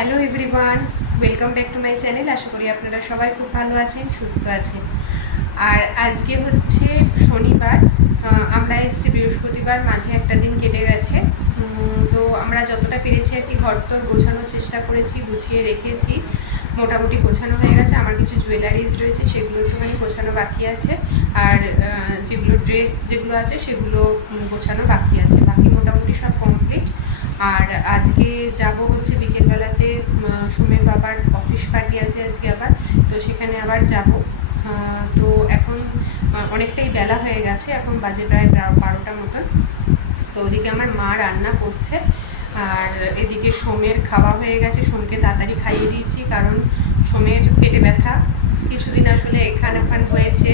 Hello everyone, welcome back to my channel. আশা করি আপনারা সবাই খুব ভালো আছেন, সুস্থ আছেন। আর আজকে হচ্ছে শনিবার, আমরা এসেছি বৃহস্পতিবার, মাঝে একটা দিন কেটে গেছে। তো আমরা যতটা পেরেছি আর কি ঘরটর গোছানোর চেষ্টা করেছি, গুছিয়ে রেখেছি। মোটামুটি গোছানো হয়ে গেছে। আমার কিছু জুয়েলারিজ রয়েছে, সেগুলো একটুখানি গোছানো বাকি আছে। আর যেগুলো ড্রেস যেগুলো আছে সেগুলো গোছানো বাকি আছে। বাকি মোটামুটি সব কমপ্লিট। আর আজকে যাব হচ্ছে বিকেলবেলাতে, সোমের বাবার অফিস পার্টি আছে আজকে আবার, তো সেখানে আবার যাব। তো এখন অনেকটাই বেলা হয়ে গেছে, এখন বাজে প্রায় 12টা মতন। তো ওদিকে আমার মা রান্না করছে, আর এদিকে সোমের খাওয়া হয়ে গেছে। সোমকে তাড়াতাড়ি খাইয়ে দিয়েছি, কারণ সোমের পেটে ব্যথা কিছুদিন আসলে এখান ওখান হয়েছে,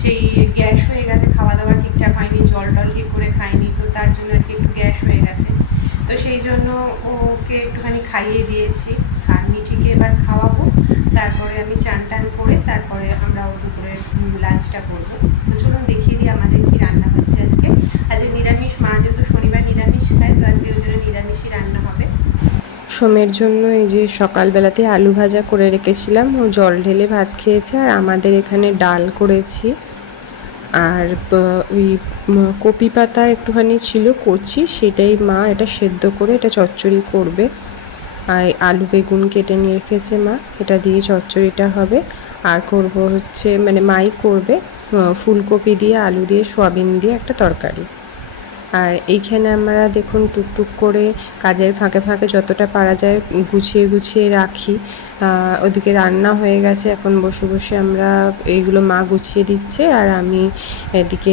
সেই গ্যাস হয়ে গেছে, খাওয়া দাওয়া ঠিকঠাক হয়নি, জল টল ঠিক করে খায়নি, তো তার জন্য আর কি একটু গ্যাস হয়ে গেছে। তো সেই জন্য ওকে একটুখানি খাইয়ে দিয়েছি, আর মিঠিকে এবার খাওয়াবো। তারপরে আমি চান টান করে তারপরে আমরা দুপুরের লাঞ্চটা করবো। তো চলুন দেখিয়ে দিই আমাদের কি রান্না হচ্ছে আজকে। আজকে নিরামিষ, মা যেহেতু শনিবার নিরামিষ খায়, তো আজকে ওই জন্য নিরামিষই রান্না হবে। সোমের জন্য এই যে সকালবেলাতে আলু ভাজা করে রেখেছিলাম, ও জল ঢেলে ভাত খেয়েছে। আর আমাদের এখানে ডাল করেছি, আর ওই কপি পাতা একটুখানি ছিল কচি, সেটাই মা এটা সেদ্ধ করে এটা চচ্চড়ি করবে। আর আলু বেগুন কেটে নিয়ে রেখেছে মা, এটা দিয়ে চচ্চড়িটা হবে। আর করব হচ্ছে মানে মাই করবে ফুলকপি দিয়ে আলু দিয়ে সয়াবিন দিয়ে একটা তরকারি। আর এইখানে আমরা দেখুন টুকটুক করে কাজের ফাঁকে ফাঁকে যতটা পারা যায় গুছিয়ে গুছিয়ে রাখি। ওদিকে রান্না হয়ে গেছে, এখন বসে বসে আমরা এইগুলো মা গুছিয়ে দিচ্ছে, আর আমি এদিকে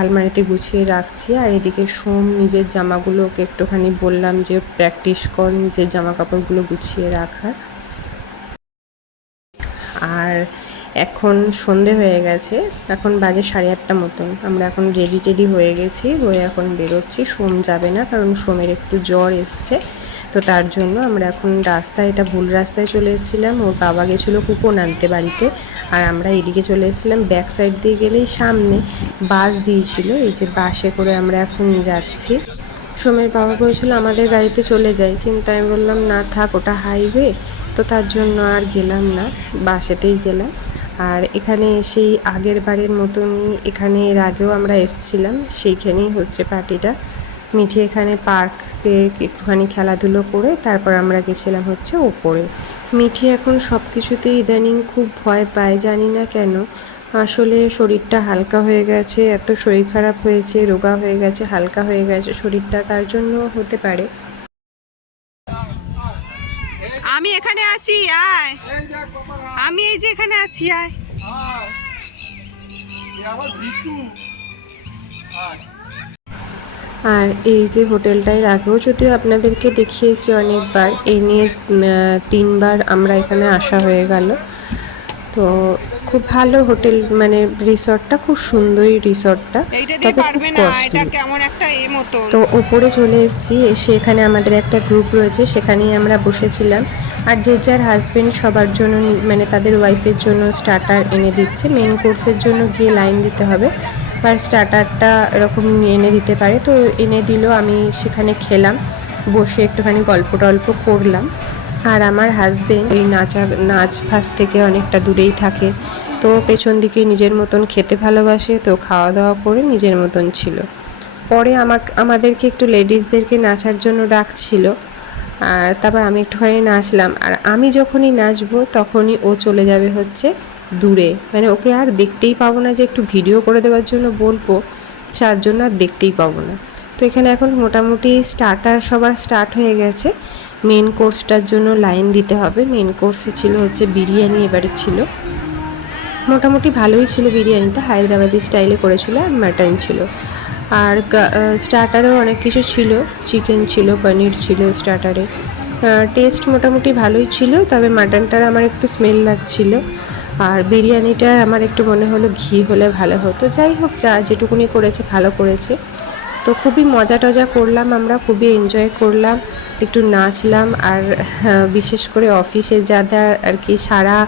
আলমারিতে গুছিয়ে রাখছি। আর এদিকে সোম নিজের জামাগুলোকে একটুখানি বললাম যে প্র্যাকটিস কর নিজের জামা কাপড়গুলো গুছিয়ে রাখার। আর এখন সন্ধে হয়ে গেছে, এখন বাজে 8:30 মতন। আমরা এখন রেডি টেডি হয়ে গেছি, হয়ে এখন বেরোচ্ছি। সোম যাবে না, কারণ সোমের একটু জ্বর এসছে, তো তার জন্য আমরা এখন রাস্তায়, এটা ভুল রাস্তায় চলে এসেছিলাম। ওর বাবা গেছিলো কুপন আনতে বাড়িতে, আর আমরা এদিকে চলে এসেছিলাম। ব্যাক সাইড দিয়ে গেলেই সামনে বাস দিয়েছিল, এই যে বাসে করে আমরা এখন যাচ্ছি। সোমের বাবা বলছিল আমাদের গাড়িতে চলে যাই, কিন্তু আমি বললাম না থাক, ওটা হাইওয়ে, তো তার জন্য আর গেলাম না, বাসেতেই গেলাম। আর এখানে এসেই আগের বারের মতনই, এখানে এর আগেও আমরা এসেছিলাম, সেইখানেই হচ্ছে পার্টিটা। মিঠি এখানে পার্কে একটুখানি খেলাধুলো করে তারপর আমরা গেছিলাম হচ্ছে ওপরে। মিঠি এখন সব কিছুতেই ইদানিং খুব ভয় পায়, জানি না কেন। আসলে শরীরটা হালকা হয়ে গেছে, এত শরীর খারাপ হয়েছে, রোগা হয়ে গেছে, হালকা হয়ে গেছে শরীরটা, তার জন্য হতে পারে। আমি এখানে আছি, আয়। আমি এই যে এখানে আছি, আয়। আর এই যে হোটেলটার আগেও যদিও আপনাদেরকে দেখিয়েছি অনেকবার, এই নিয়ে 3বার আমরা এখানে আসা হয়ে গেল। তো খুব ভালো হোটেল, মানে রিসর্টটা খুব সুন্দরই, রিসর্টটা এইটা দিয়ে তবে খুব পারবে না, এটা কস্টলি। কেমন একটা মতন। তো ওপরে চলে এসেছি, এসে এখানে আমাদের একটা গ্রুপ রয়েছে, সেখানেই আমরা বসেছিলাম। আর যে যার হাজব্যান্ড সবার জন্য মানে তাদের ওয়াইফের জন্য স্টার্টার এনে দিচ্ছে। মেন কোর্সের জন্য গিয়ে লাইন দিতে হবে, বা স্টার্টারটা এরকম এনে দিতে পারে, তো এনে দিল। আমি সেখানে খেলাম, বসে একটুখানি গল্প টল্প করলাম। আর আমার হাজব্যান্ড ওই নাচ ফাঁস থেকে অনেকটা দূরেই থাকে, তো পেছন দিকে নিজের মতন খেতে ভালোবাসে, তো খাওয়া দাওয়া করে নিজের মতন ছিল। পরে আমাদেরকে একটু লেডিসদেরকে নাচার জন্য ডাকছিল, আর তারপর আমি একটুখানি নাচলাম। আর আমি যখনই নাচবো তখনই ও চলে যাবে হচ্ছে দূরে, মানে ওকে আর দেখতেই পাবো না, যে একটু ভিডিও করে দেওয়ার জন্য বলবো, তার জন্য আর দেখতেই পাবো না। তো এখানে এখন মোটামুটি স্টার্টার সবার স্টার্ট হয়ে গেছে। মেন কোর্সটার জন্য লাইন দিতে হবে। মেন কোর্সে ছিল হচ্ছে বিরিয়ানি, এবারে ছিল মোটামুটি ভালোই ছিল বিরিয়ানিটা, হায়দ্রাবাদি স্টাইলে করেছিল, আর মাটন ছিল। আর স্টার্টারেও অনেক কিছু ছিল, চিকেন ছিল, পনির ছিল স্টার্টারে। টেস্ট মোটামুটি ভালোই ছিল, তবে মাটনটার আমার একটু স্মেল লাগছিল। আর বিরিয়ানিটা আমার একটু মনে হলো ঘি হলে ভালো হতো। যাই হোক, যা যেটুকুনি করেছে ভালো করেছে। তো খুবই মজা টজা করলাম, আমরা খুবই এনজয় করলাম, একটু নাচলাম। আর বিশেষ করে অফিসে যারা আর কি সারা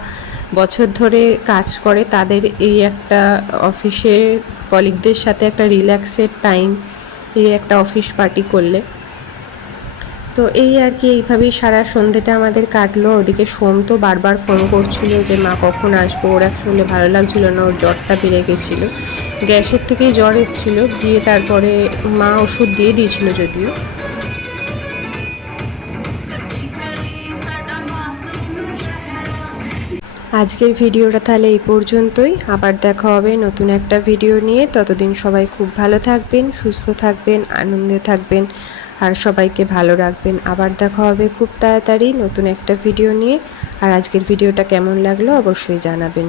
বছর ধরে কাজ করে, তাদের এই একটা অফিসে কলিগদের সাথে একটা রিল্যাক্সের টাইম, এই একটা অফিস পার্টি করলে তো এই আর কি, এইভাবেই সারা সন্ধ্যেটা আমাদের কাটলো। ওদিকে সোম তো বারবার ফোন করছিল যে মা কখন আসবো, ওর আসলে ভালো লাগছিল না, ওর জ্বরটা বেড়ে গেছিলো, গ্যাসের থেকেই জ্বর এসেছিলো। গিয়ে তারপরে মা ওষুধ দিয়ে দিয়েছিল যদিও। আজকের ভিডিওটা তাহলে এই পর্যন্তই, আবার দেখা হবে নতুন একটা ভিডিও নিয়ে। ততদিন সবাই খুব ভালো থাকবেন, সুস্থ থাকবেন, আনন্দে থাকবেন আর সবাইকে ভালো রাখবেন। আবার দেখা হবে খুব তাড়াতাড়ি নতুন একটা ভিডিও নিয়ে। আর আজকের ভিডিওটা কেমন লাগলো অবশ্যই জানাবেন।